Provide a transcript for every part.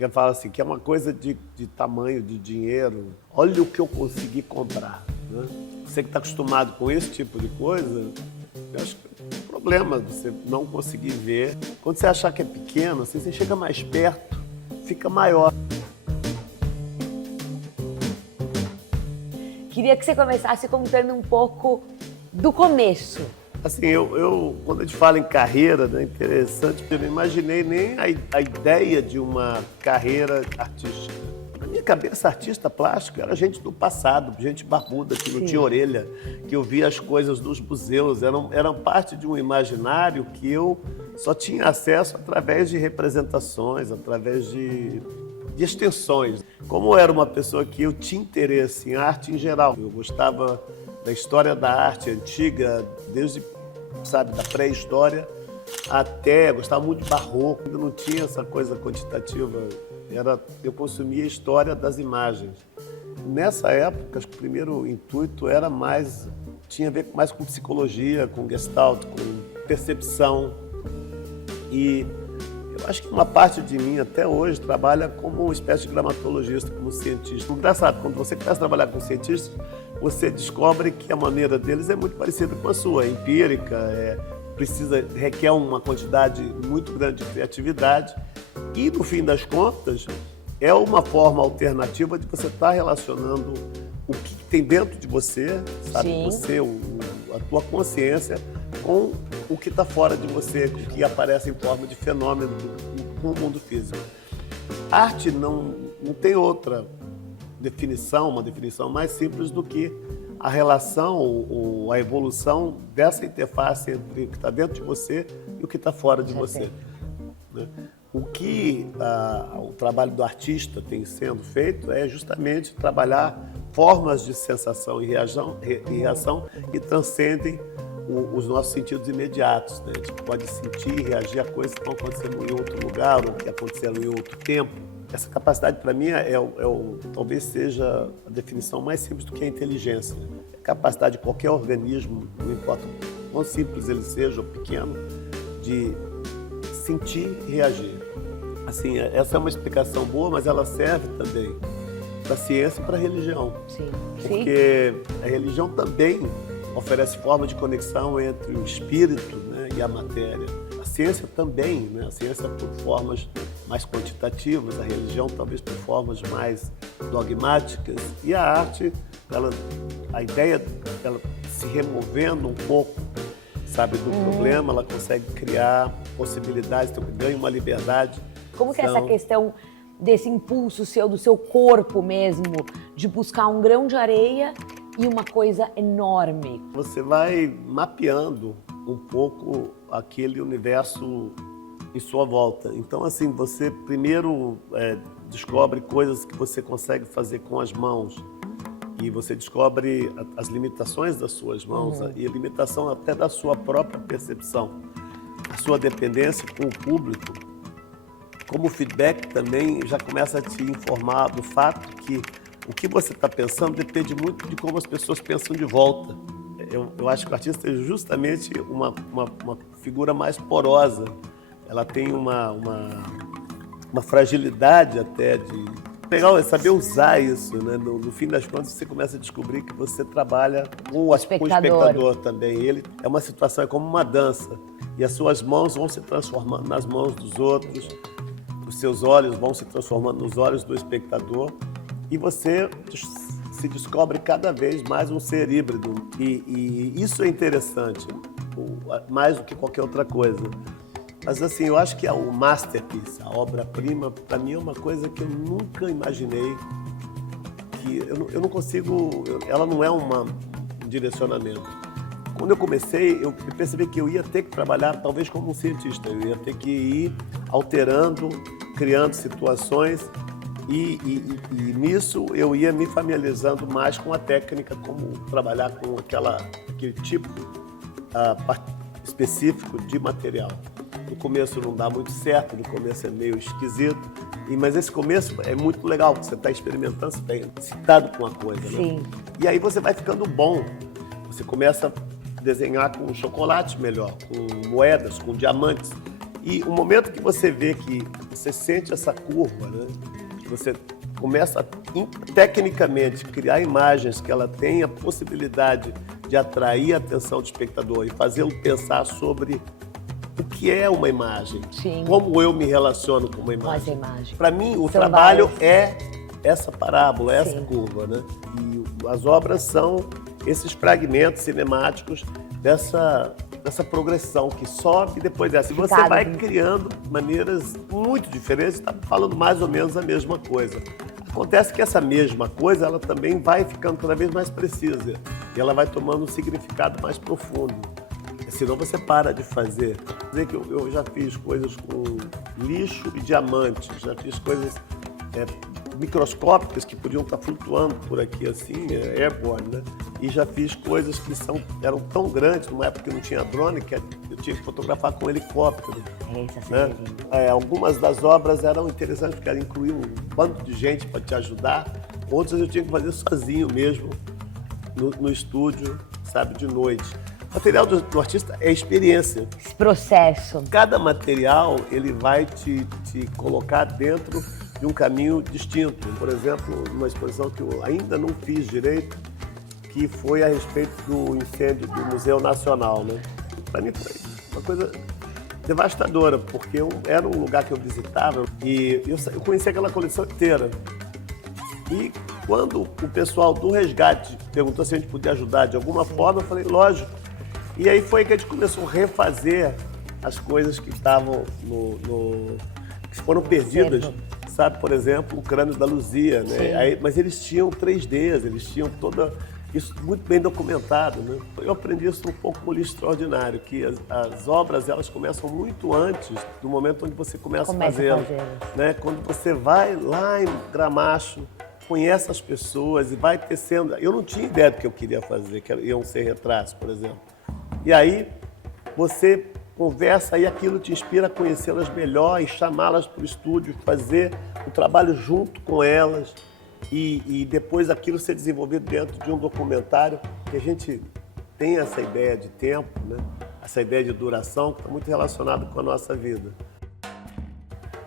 Porque fala assim, que é uma coisa de tamanho, de dinheiro. Olha o que eu consegui comprar, né? Você que está acostumado com esse tipo de coisa, eu acho que é um problema você não conseguir ver. Quando você achar que é pequeno, assim, você chega mais perto, fica maior. Queria que você começasse contando um pouco do começo. Assim, quando a gente fala em carreira, né, interessante, eu não imaginei nem a ideia de uma carreira artística. Na minha cabeça, artista plástico era gente do passado, gente barbuda, que não tinha orelha, que eu via as coisas dos museus, eram parte de um imaginário que eu só tinha acesso através de representações, através de extensões. Como eu era uma pessoa que eu tinha interesse em arte em geral, eu gostava da história da arte antiga, desde, sabe, da pré-história até, gostava muito de barroco, ainda não tinha essa coisa quantitativa, eu consumia a história das imagens. Nessa época, acho que o primeiro intuito tinha a ver mais com psicologia, com gestalt, com percepção. E eu acho que uma parte de mim, até hoje, trabalha como uma espécie de gramatologista, como cientista. Engraçado, quando você começa a trabalhar com cientistas, você descobre que a maneira deles é muito parecida com a sua, é empírica, requer uma quantidade muito grande de criatividade e, no fim das contas, é uma forma alternativa de você estar relacionando o que tem dentro de você, sabe, a tua consciência, com o que está fora de você, o que aparece em forma de fenômeno no mundo físico. Arte não tem outra definição, uma definição mais simples do que a relação ou a evolução dessa interface entre o que está dentro de você e o que está fora de você. Né? O que o trabalho do artista tem sendo feito é justamente trabalhar formas de sensação e reação que transcendem os nossos sentidos imediatos. Né? A gente pode sentir e reagir a coisas que estão acontecendo em outro lugar ou que aconteceram em outro tempo. Essa capacidade, para mim, talvez seja a definição mais simples do que a inteligência. É a capacidade de qualquer organismo, não importa quão simples ele seja ou pequeno, de sentir e reagir. Assim, essa é uma explicação boa, mas ela serve também para a ciência e para a religião. Sim. Porque a religião também oferece forma de conexão entre o espírito, né, e a matéria. A ciência também, né? A ciência por formas mais quantitativas, a religião talvez por formas mais dogmáticas, e a arte, a ideia dela se removendo um pouco, sabe, do problema, ela consegue criar possibilidades, então ganha uma liberdade. Como que é essa questão desse impulso do seu corpo mesmo, de buscar um grão de areia e uma coisa enorme? Você vai mapeando um pouco aquele universo em sua volta. Então, assim, você primeiro descobre coisas que você consegue fazer com as mãos e você descobre as limitações das suas mãos e a limitação até da sua própria percepção, a sua dependência com o público. Como feedback também já começa a te informar do fato que o que você está pensando depende muito de como as pessoas pensam de volta. Eu acho que o artista é justamente uma figura mais porosa. Ela tem uma fragilidade até de... Legal é saber usar isso, né? No fim das contas, você começa a descobrir que você trabalha com o espectador também. Ele é uma situação, é como uma dança. E as suas mãos vão se transformando nas mãos dos outros, os seus olhos vão se transformando nos olhos do espectador e você se descobre cada vez mais um ser híbrido. E isso é interessante, mais do que qualquer outra coisa. Mas assim, eu acho que o masterpiece, a obra-prima, para mim é uma coisa que eu nunca imaginei, que eu não consigo, ela não é um direcionamento. Quando eu comecei, eu percebi que eu ia ter que trabalhar talvez como um cientista, eu ia ter que ir alterando, criando situações e nisso eu ia me familiarizando mais com a técnica, como trabalhar com aquele tipo específico de material. No começo não dá muito certo, no começo é meio esquisito, mas esse começo é muito legal, você está experimentando, você está excitado com a coisa, Sim. Né? E aí você vai ficando bom, você começa a desenhar com chocolate melhor, com moedas, com diamantes, E o momento que você vê que você sente essa curva, né? Você começa a, tecnicamente, criar imagens que ela tem a possibilidade de atrair a atenção do espectador e fazê-lo pensar sobre o que é uma imagem, Sim. como eu me relaciono com uma Com essa imagem. imagem. Para mim, o São trabalho várias. é essa parábola, essa Sim. curva, né? E as obras são esses fragmentos cinemáticos dessa progressão que sobe e depois desce. E você Picado, vai né? criando maneiras muito diferentes, está falando mais ou menos a mesma coisa. Acontece que essa mesma coisa, ela também vai ficando cada vez mais precisa e ela vai tomando um significado mais profundo. Senão você para de fazer. Quer dizer que eu já fiz coisas com lixo e diamante, já fiz coisas microscópicas que podiam estar flutuando por aqui assim, airborne, né? E já fiz coisas que eram tão grandes, numa época que não tinha drone, que eu tinha que fotografar com helicóptero. Essa Né? seria. Algumas das obras eram interessantes porque elas incluíam um bando de gente para te ajudar, outras eu tinha que fazer sozinho mesmo, no estúdio, sabe, de noite. O material do artista é experiência. Esse processo. Cada material ele vai te colocar dentro de um caminho distinto. Por exemplo, uma exposição que eu ainda não fiz direito, que foi a respeito do incêndio do Museu Nacional, né? Para mim foi uma coisa devastadora, porque era um lugar que eu visitava e eu conheci aquela coleção inteira. E quando o pessoal do resgate perguntou se a gente podia ajudar de alguma forma, eu falei, lógico. E aí foi que a gente começou a refazer as coisas que estavam que foram perdidas. Sabe, por exemplo, o crânio da Luzia, né? Aí, mas eles tinham 3Ds, eles tinham isso muito bem documentado, né? Eu aprendi isso um pouco com o Lixo Extraordinário, que as obras elas começam muito antes do momento onde você começa a fazê-las. Né? Quando você vai lá em Gramacho, conhece as pessoas e vai tecendo. Eu não tinha ideia do que eu queria fazer, que iam ser retratos, por exemplo. E aí você conversa e aquilo te inspira a conhecê-las melhor e chamá-las para o estúdio, fazer o trabalho junto com elas e depois aquilo ser desenvolvido dentro de um documentário que a gente tem essa ideia de tempo, né? Essa ideia de duração que está muito relacionada com a nossa vida.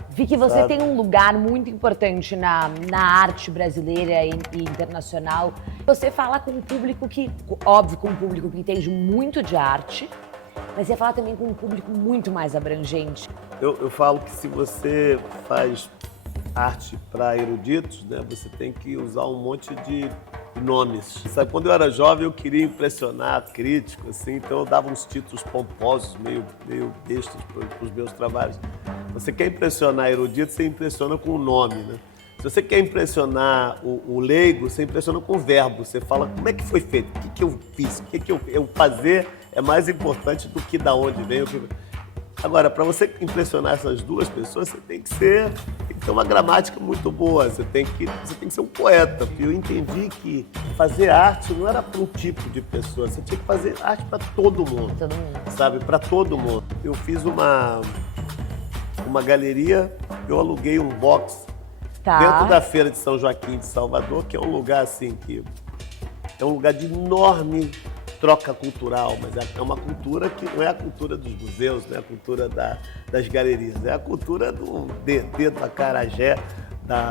Vi que você tem um lugar muito importante na arte brasileira e internacional. Você fala com um público que, óbvio, com um público que entende muito de arte, mas você fala também com um público muito mais abrangente. Eu falo que se você faz arte para eruditos, né, você tem que usar um monte de nomes. Sabe, quando eu era jovem, eu queria impressionar crítico, assim, então eu dava uns títulos pomposos, meio bestas para os meus trabalhos. Você quer impressionar erudito, você impressiona com o nome, né? Se você quer impressionar o leigo, você impressiona com o verbo. Você fala como é que foi feito, o que eu fiz, o que eu fazer é mais importante do que da onde vem. Agora, para você impressionar essas duas pessoas, você tem que ter uma gramática muito boa, você tem que ser um poeta. Eu entendi que fazer arte não era para um tipo de pessoa, você tinha que fazer arte para todo mundo, sabe? Para todo mundo. Eu fiz uma galeria, eu aluguei um box dentro da Feira de São Joaquim de Salvador, que é um lugar assim que é um lugar de enorme troca cultural, mas é uma cultura que não é a cultura dos museus, não é a cultura das galerias, é a cultura do Dedê, do acarajé,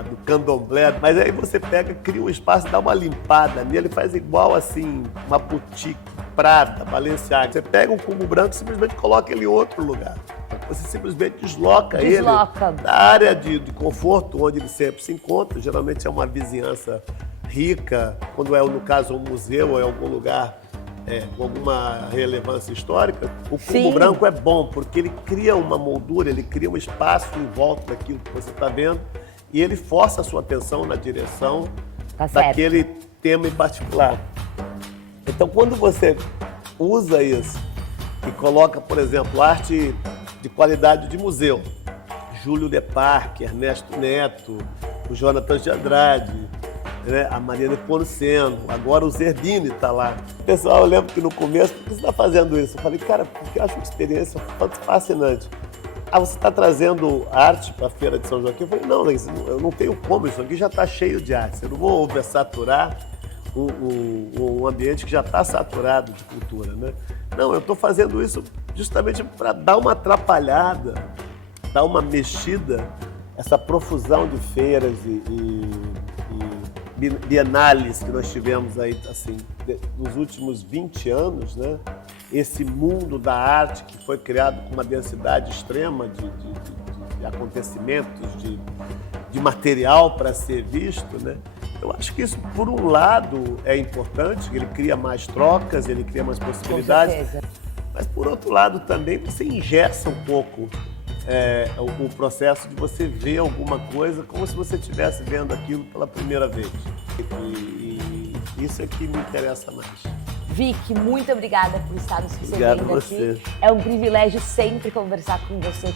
do candomblé. Mas aí você cria um espaço, dá uma limpada nele, faz igual assim, uma boutique, Prada, Balenciaga. Você pega um cubo branco e simplesmente coloca ele em outro lugar. Você simplesmente desloca ele da área de conforto onde ele sempre se encontra. Geralmente é uma vizinhança rica, quando é, no caso, um museu ou é algum lugar com alguma relevância histórica. O cubo branco é bom, porque ele cria uma moldura, ele cria um espaço em volta daquilo que você está vendo e ele força a sua atenção na direção daquele tema em particular. Então, quando você usa isso e coloca, por exemplo, arte de qualidade de museu, Júlio Deparque, Ernesto Neto, o Jonathan de Andrade, né? A Mariana Ponceno, agora o Zerbini está lá. Pessoal, eu lembro que no começo, por que você está fazendo isso? Eu falei, cara, porque eu acho uma experiência fascinante. Você está trazendo arte para a Feira de São Joaquim? Eu falei, não, eu não tenho como, isso aqui já está cheio de arte. Eu não vou oversaturar um ambiente que já está saturado de cultura, né? Não, eu estou fazendo isso justamente para dar uma atrapalhada, dar uma mexida, essa profusão de feiras e bienales que nós tivemos aí, assim, nos últimos 20 anos, né? Esse mundo da arte que foi criado com uma densidade extrema de acontecimentos, de material para ser visto, né? Eu acho que isso, por um lado, é importante, ele cria mais trocas, ele cria mais possibilidades, Com certeza. mas, por outro lado, também você engessa um pouco o processo de você ver alguma coisa como se você estivesse vendo aquilo pela primeira vez. E isso é que me interessa mais. Vicky, muito obrigada por estar nos Obrigado recebendo a você. aqui. É um privilégio sempre conversar com você.